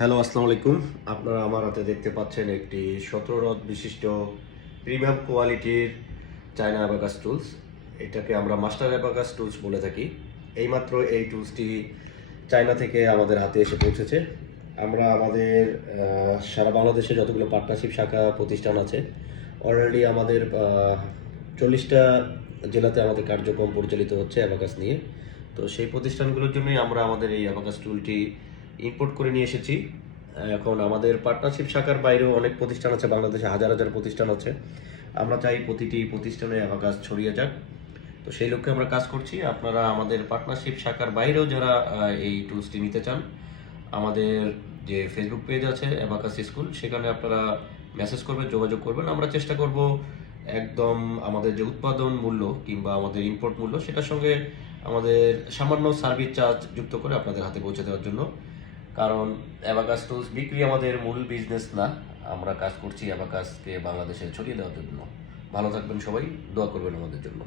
Hello, আসসালামু আলাইকুম। আপনারা আমার হাতে দেখতে পাচ্ছেন একটি ১৭ রড বিশিষ্ট প্রিমিয়াম কোয়ালিটির চায়না অ্যাবাকাস টুলস। এটাকে আমরা মাস্টার অ্যাবাকাস টুলস বলে থাকি। এইমাত্র এই টুলসটি চায়না থেকে আমাদের হাতে এসে পৌঁছেছে। আমরা আমাদের সারা বাংলাদেশে যতগুলো পার্টনারশিপ শাখা প্রতিষ্ঠান আছে, অলরেডি আমাদের ৪০টা জেলাতে আমাদের কার্যক্রম পরিচালিত হচ্ছে অ্যাবাকাস নিয়ে। তো সেই প্রতিষ্ঠানগুলোর জন্যই আমরা আমাদের এই অ্যাবাকাস টুলটি ইম্পোর্ট করে নিয়ে এসেছি। এখন আমাদের পার্টনারশিপ শাখার বাইরেও অনেক প্রতিষ্ঠান আছে, বাংলাদেশে হাজার হাজার প্রতিষ্ঠান আছে। আমরা চাই প্রতিটি প্রতিষ্ঠানে অ্যাবাকাস ছড়িয়ে যাক। তো সেই লক্ষ্যে আমরা কাজ করছি। আপনারা আমাদের পার্টনারশিপ শাখার বাইরেও যারা এই টুলসটি নিতে চান, আমাদের যে ফেসবুক পেজ আছে অ্যাবাকাস স্কুল, সেখানে আপনারা মেসেজ করবেন, যোগাযোগ করবেন। আমরা চেষ্টা করব একদম আমাদের যে উৎপাদন মূল্য কিংবা আমাদের ইম্পোর্ট মূল্য, সেটার সঙ্গে আমাদের সামান্য সার্ভিস চার্জ যুক্ত করে আপনাদের হাতে পৌঁছে দেওয়ার জন্য। কারণ অ্যাবাকাস টুলস বিক্রি আমাদের মূল বিজনেস না, আমরা কাজ করছি অ্যাবাকাসকে বাংলাদেশে ছড়িয়ে দেওয়ার জন্য। ভালো থাকবেন সবাই, দোয়া করবেন আমাদের জন্য।